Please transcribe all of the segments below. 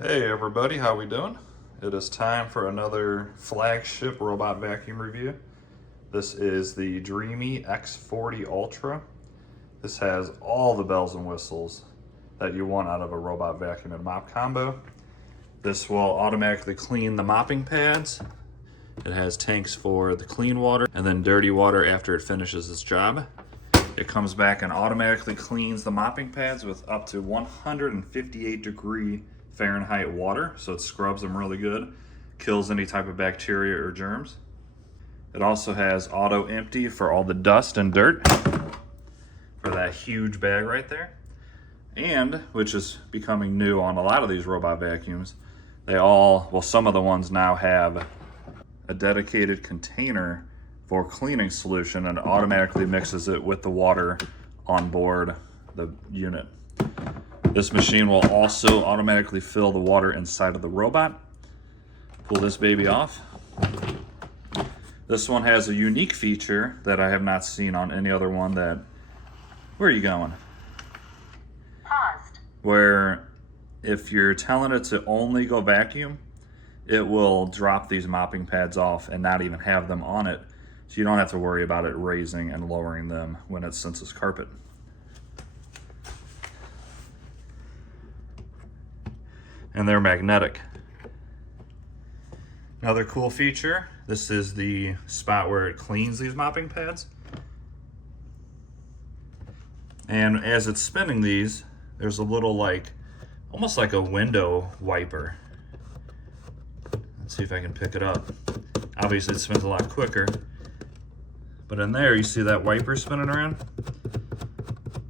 Hey everybody, how we doing? It is time for another flagship robot vacuum review. This is the Dreame X40 Ultra. This has all the bells and whistles that you want out of a robot vacuum and mop combo. This will automatically clean the mopping pads. It has tanks for the clean water and then dirty water after it finishes its job. It comes back and automatically cleans the mopping pads with up to 158-degree Fahrenheit water, so it scrubs them really good, kills any type of bacteria or germs. It also has auto empty for all the dust and dirt for that huge bag right there. And, which is becoming new on a lot of these robot vacuums, some of the ones now have a dedicated container for cleaning solution and automatically mixes it with the water on board the unit. This machine will also automatically fill the water inside of the robot. Pull this baby off. This one has a unique feature that I have not seen on any other one. Where are you going? Paused. Where if you're telling it to only go vacuum, it will drop these mopping pads off and not even have them on it. So you don't have to worry about it raising and lowering them when it senses carpet. And they're magnetic. Another cool feature, this is the spot where it cleans these mopping pads. And as it's spinning these, there's a little almost like a window wiper. Let's see if I can pick it up. Obviously it spins a lot quicker. But in there, you see that wiper spinning around?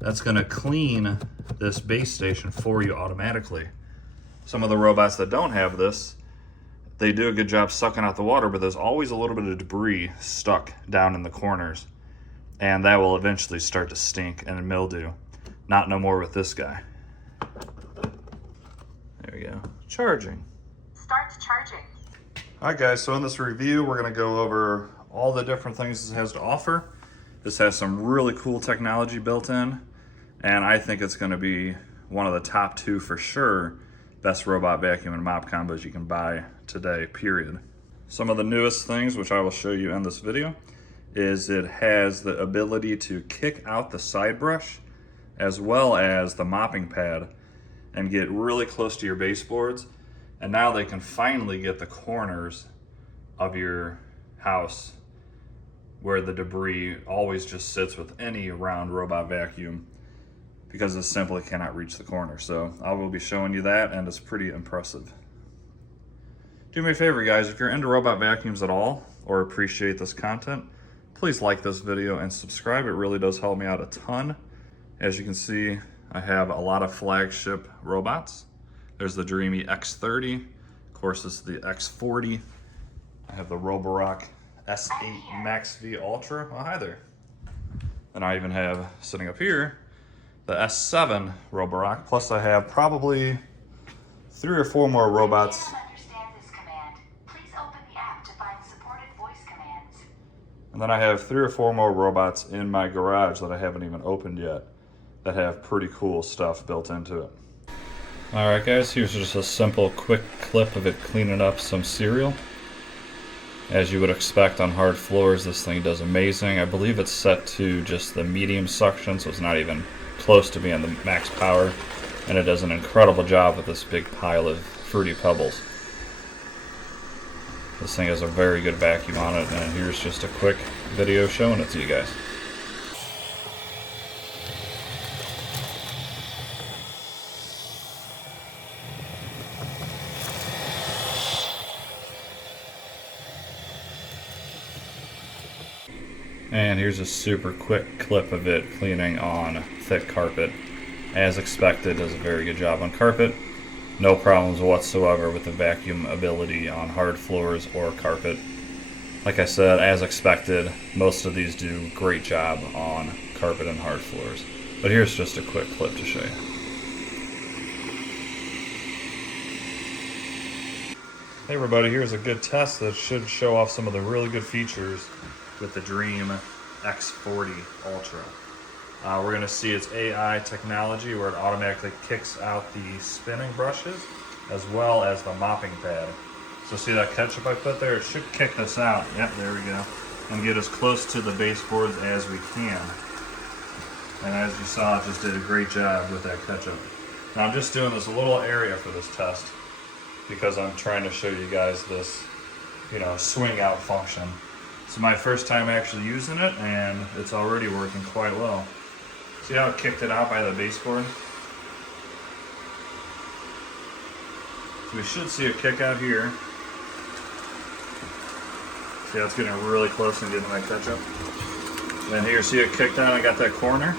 That's gonna clean this base station for you automatically. Some of the robots that don't have this, they do a good job sucking out the water, but there's always a little bit of debris stuck down in the corners. And that will eventually start to stink and mildew. Not no more with this guy. There we go. Charging. Start charging. All right guys, so in this review, we're gonna go over all the different things this has to offer. This has some really cool technology built in, and I think it's gonna be one of the top 2 for sure best robot vacuum and mop combos you can buy today, period. Some of the newest things, which I will show you in this video, is it has the ability to kick out the side brush as well as the mopping pad and get really close to your baseboards. And now they can finally get the corners of your house where the debris always just sits with any round robot vacuum, because it simply cannot reach the corner. So I will be showing you that, and it's pretty impressive. Do me a favor guys, if you're into robot vacuums at all or appreciate this content, please like this video and subscribe. It really does help me out a ton. As you can see, I have a lot of flagship robots. There's the Dreame X30, of course this is the X40. I have the Roborock S8 Max V Ultra. Oh, hi there. And I even have, sitting up here, the S7 Roborock, plus I have probably 3 or 4 more robots. If you don't understand this command, please open the app to find supported voice commands. And then I have 3 or 4 more robots in my garage that I haven't even opened yet that have pretty cool stuff built into it. Alright guys, here's just a simple quick clip of it cleaning up some cereal. As you would expect on hard floors, this thing does amazing. I believe it's set to just the medium suction, so it's not even close to being the max power, and it does an incredible job with this big pile of fruity pebbles. This thing has a very good vacuum on it, and here's just a quick video showing it to you guys. And here's a super quick clip of it cleaning on thick carpet. As expected, does a very good job on carpet. No problems whatsoever with the vacuum ability on hard floors or carpet. Like I said, as expected, most of these do a great job on carpet and hard floors. But here's just a quick clip to show you. Hey everybody, here's a good test that should show off some of the really good features with the Dreame X40 Ultra. We're going to see its AI technology where it automatically kicks out the spinning brushes as well as the mopping pad. So see that ketchup I put there? It should kick this out. Yep, there we go. And get as close to the baseboards as we can. And as you saw, it just did a great job with that ketchup. Now I'm just doing this little area for this test because I'm trying to show you guys this, you know, swing out function. It's my first time actually using it, and it's already working quite well. See how it kicked it out by the baseboard? So we should see a kick out here. See how it's getting really close and getting that ketchup? And here, see it kicked out, I got that corner?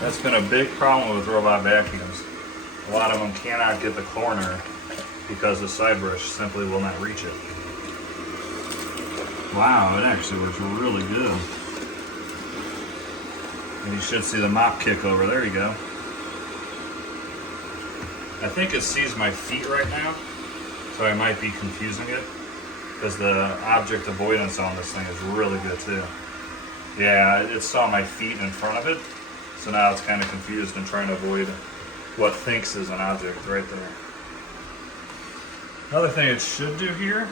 That's been a big problem with robot vacuums. A lot of them cannot get the corner because the side brush simply will not reach it. Wow, it actually works really good. And you should see the mop kick over. There you go. I think it sees my feet right now, so I might be confusing it, because the object avoidance on this thing is really good too. Yeah, it saw my feet in front of it, so now it's kind of confused and trying to avoid what thinks is an object right there. Another thing it should do here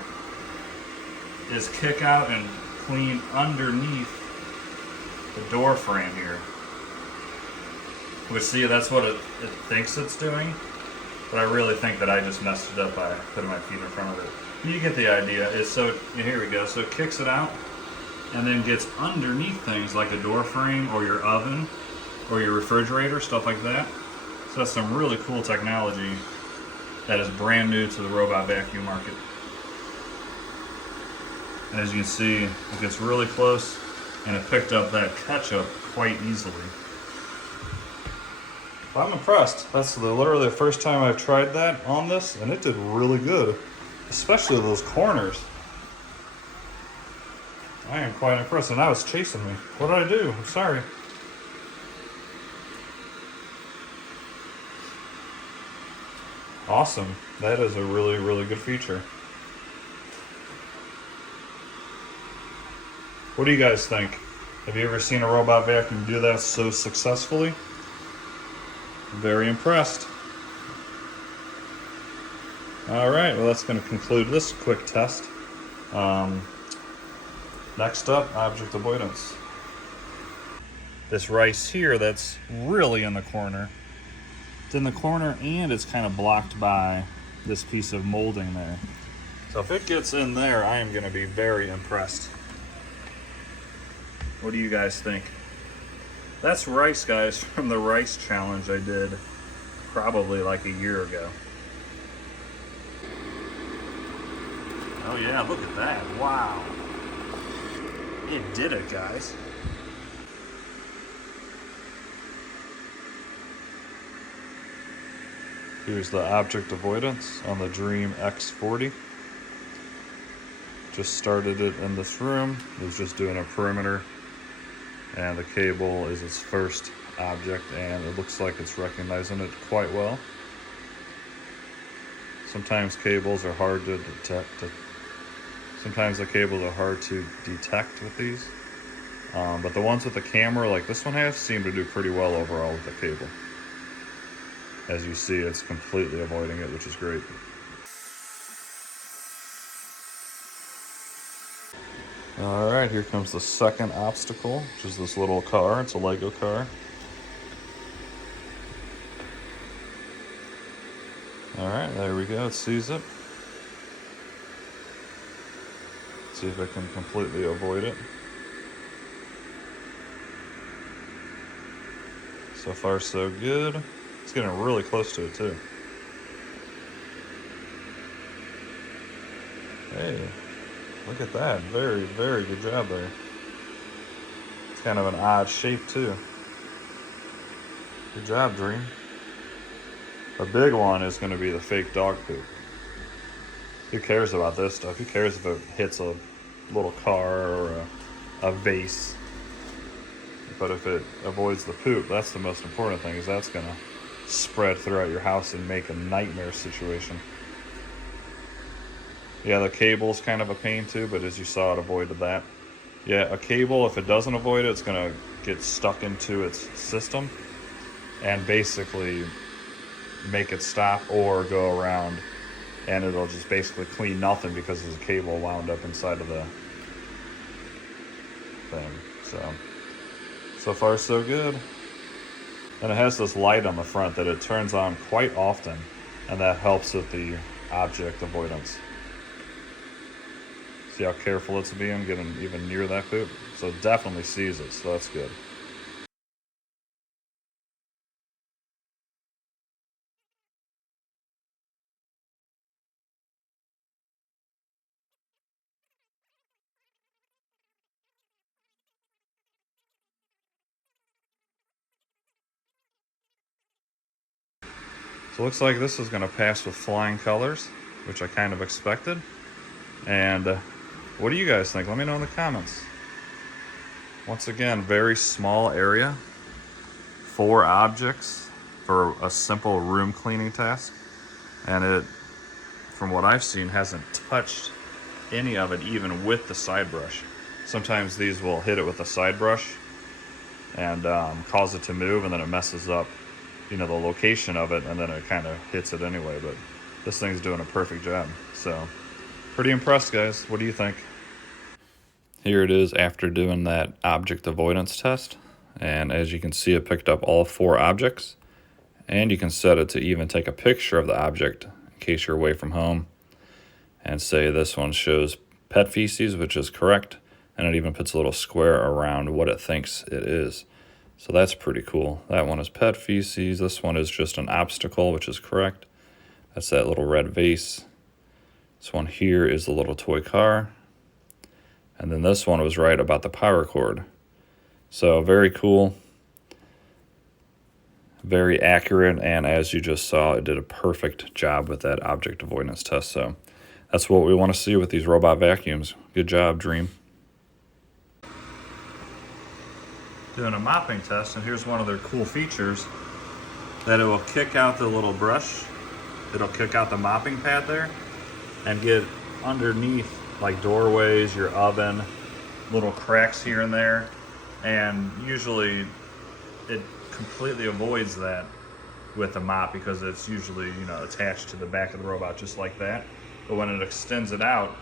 is kick out and clean underneath the door frame here. Which, see, that's what it thinks it's doing, but I really think that I just messed it up by putting my feet in front of it. You get the idea. It's so, here we go. So it kicks it out and then gets underneath things like a door frame or your oven or your refrigerator, stuff like that. So that's some really cool technology that is brand new to the robot vacuum market. And as you can see, it gets really close and it picked up that ketchup quite easily. I'm impressed. That's literally the first time I've tried that on this, and it did really good, especially those corners. I am quite impressed, and now it's chasing me. What did I do? I'm sorry. Awesome. That is a really, really good feature. What do you guys think? Have you ever seen a robot vacuum do that so successfully? Very impressed. All right, well, that's going to conclude this quick test. Next up, object avoidance. This rice here that's really in the corner. It's in the corner and it's kind of blocked by this piece of molding there. So if it gets in there, I am going to be very impressed. What do you guys think? That's rice, guys, from the rice challenge I did probably like a year ago. Oh yeah, look at that. Wow. It did it, guys. Here's the object avoidance on the Dreame X40. Just started it in this room. It was just doing a perimeter. And the cable is its first object, and it looks like it's recognizing it quite well. Sometimes cables are hard to detect. Sometimes the cables are hard to detect with these. But the ones with the camera, like this one has, seem to do pretty well overall with the cable. As you see, it's completely avoiding it, which is great. All right, here comes the second obstacle, which is this little car. It's a Lego car. All right, there we go. It sees it. See if it can completely avoid it. So far, so good. It's getting really close to it, too. Hey. Look at that. Very, very good job there. It's kind of an odd shape, too. Good job, Dreame. A big one is going to be the fake dog poop. Who cares about this stuff? Who cares if it hits a little car or a vase? But if it avoids the poop, that's the most important thing, is that's going to spread throughout your house and make a nightmare situation. Yeah, the cable's kind of a pain too, but as you saw, it avoided that. Yeah, a cable, if it doesn't avoid it, it's going to get stuck into its system and basically make it stop or go around, and it'll just basically clean nothing because there's a cable wound up inside of the thing. So far so good. And it has this light on the front that it turns on quite often, and that helps with the object avoidance. See how careful it's being, getting even near that poop? So it definitely sees it, so that's good. So it looks like this is going to pass with flying colors, which I kind of expected. And what do you guys think? Let me know in the comments. Once again, very small area, 4 objects for a simple room cleaning task. And it, from what I've seen, hasn't touched any of it, even with the side brush. Sometimes these will hit it with a side brush and cause it to move, and then it messes up, you know, the location of it, and then it kind of hits it anyway. But this thing's doing a perfect job. So pretty impressed, guys. What do you think? Here it is after doing that object avoidance test, and as you can see, it picked up all 4 objects, and you can set it to even take a picture of the object in case you're away from home, and say this one shows pet feces, which is correct, and it even puts a little square around what it thinks it is. So that's pretty cool. That one is pet feces. This one is just an obstacle, which is correct. That's that little red vase. This one here is the little toy car. And then this one was right about the power cord. So very cool. Very accurate. And as you just saw, it did a perfect job with that object avoidance test. So that's what we want to see with these robot vacuums. Good job, Dreame. Doing a mopping test, and here's one of their cool features, that it will kick out the little brush. It'll kick out the mopping pad there and get underneath like doorways, your oven, little cracks here and there, and usually it completely avoids that with a mop because it's usually, you know, attached to the back of the robot just like that. But when it extends it out,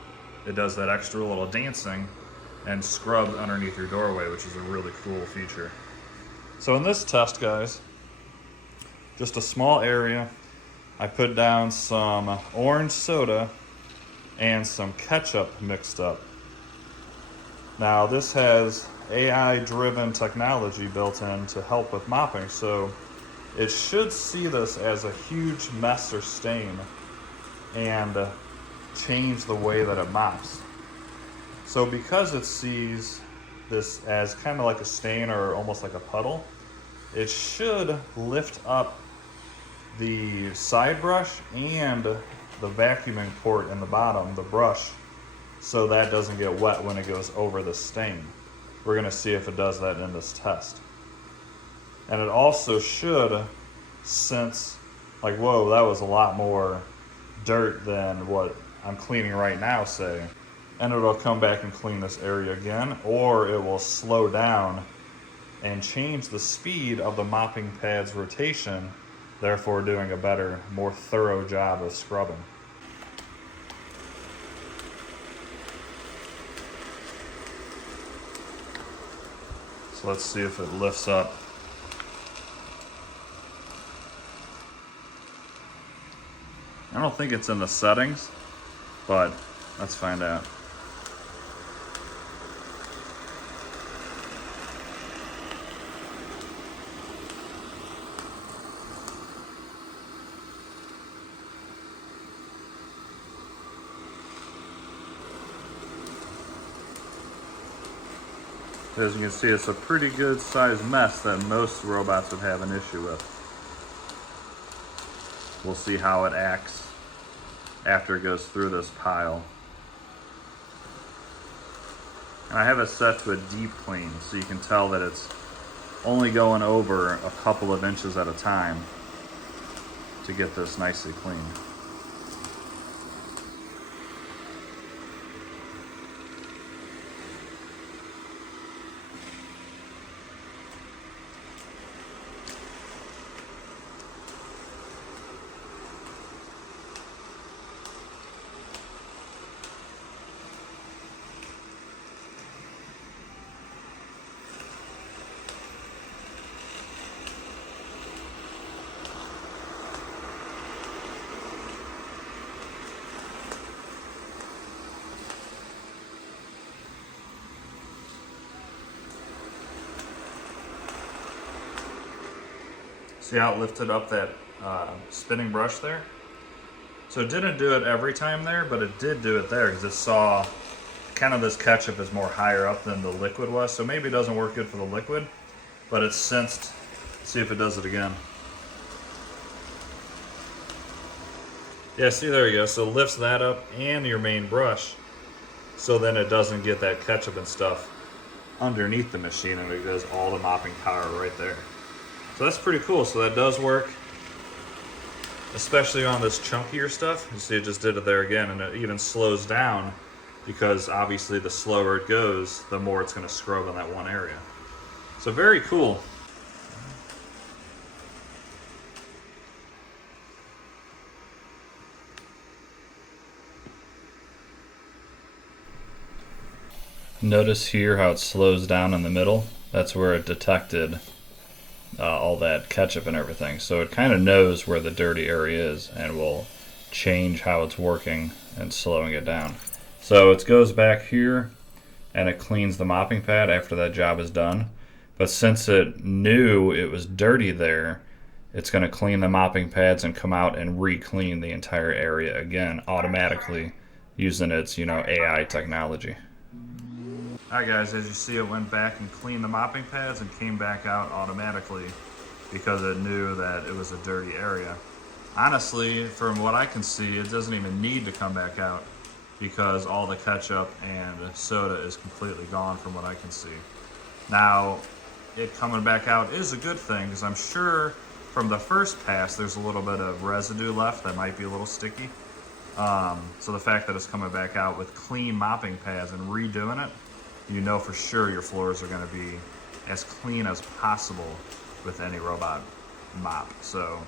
it does that extra little dancing and scrub underneath your doorway, which is a really cool feature. So in this test, guys, just a small area, I put down some orange soda and some ketchup mixed up. Now this has AI-driven technology built in to help with mopping, so it should see this as a huge mess or stain and change the way that it mops. So because it sees this as kind of like a stain or almost like a puddle, it should lift up the side brush and the vacuuming port in the bottom, the brush, so that doesn't get wet when it goes over the stain. We're going to see if it does that in this test. And it also should sense like, whoa, that was a lot more dirt than what I'm cleaning right now, say. And it'll come back and clean this area again, or it will slow down and change the speed of the mopping pad's rotation, therefore doing a better, more thorough job of scrubbing. So let's see if it lifts up. I don't think it's in the settings, but let's find out. As you can see, it's a pretty good sized mess that most robots would have an issue with. We'll see how it acts after it goes through this pile. And I have it set to a deep clean, so you can tell that it's only going over a couple of inches at a time to get this nicely clean. See how it lifted up that spinning brush there? So it didn't do it every time there, but it did do it there because it saw kind of this ketchup is more higher up than the liquid was. So maybe it doesn't work good for the liquid, but it's sensed. See if it does it again. Yeah, see, there you go. So it lifts that up and your main brush, so then it doesn't get that ketchup and stuff underneath the machine, and it does all the mopping power right there. So that's pretty cool. So that does work, especially on this chunkier stuff. You see it just did it there again, and it even slows down because obviously the slower it goes, the more it's going to scrub in that one area. So very cool. Notice here how it slows down in the middle. That's where it detected all that ketchup and everything. So it kind of knows where the dirty area is and will change how it's working and slowing it down. So it goes back here and it cleans the mopping pad after that job is done. But since it knew it was dirty there, it's going to clean the mopping pads and come out and re-clean the entire area again automatically using its, AI technology. Alright guys, as you see, it went back and cleaned the mopping pads and came back out automatically because it knew that it was a dirty area. Honestly, from what I can see, it doesn't even need to come back out because all the ketchup and soda is completely gone from what I can see. Now, it coming back out is a good thing because I'm sure from the first pass there's a little bit of residue left that might be a little sticky. So the fact that it's coming back out with clean mopping pads and redoing it, you know for sure your floors are going to be as clean as possible with any robot mop. So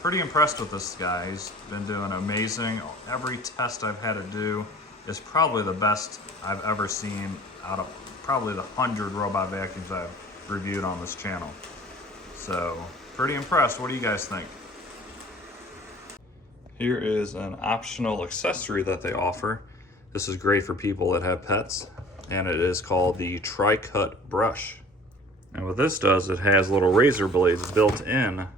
pretty impressed with this guy. He's been doing amazing. Every test I've had to do is probably the best I've ever seen out of probably the 100 robot vacuums I've reviewed on this channel. So pretty impressed. What do you guys think? Here is an optional accessory that they offer. This is great for people that have pets, and it is called the Tri-Cut brush. And what this does, it has little razor blades built in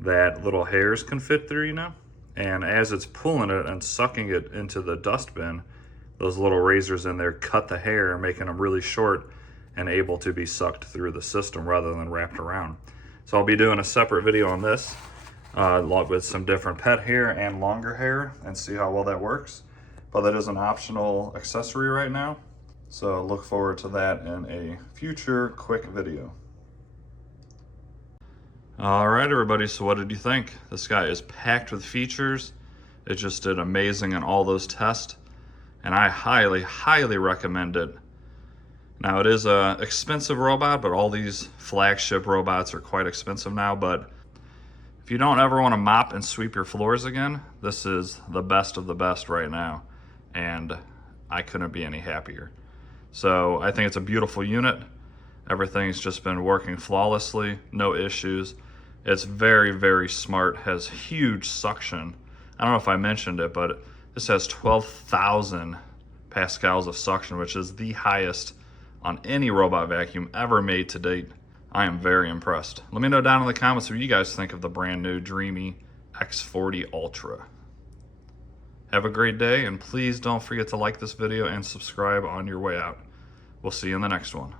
that little hairs can fit through, and as it's pulling it and sucking it into the dustbin, those little razors in there cut the hair, making them really short and able to be sucked through the system rather than wrapped around. So I'll be doing a separate video on this with some different pet hair and longer hair and see how well that works. But that is an optional accessory right now. So look forward to that in a future quick video. All right, everybody, so what did you think? This guy is packed with features. It just did amazing in all those tests, and I highly, highly recommend it. Now, it is a expensive robot, but all these flagship robots are quite expensive now, but if you don't ever want to mop and sweep your floors again, this is the best of the best right now, and I couldn't be any happier. So I think it's a beautiful unit. Everything's just been working flawlessly, no issues. It's very, very smart, has huge suction. I don't know if I mentioned it, but this has 12,000 pascals of suction, which is the highest on any robot vacuum ever made to date. I am very impressed. Let me know down in the comments what you guys think of the brand new Dreame X40 Ultra. Have a great day, and please don't forget to like this video and subscribe on your way out. We'll see you in the next one.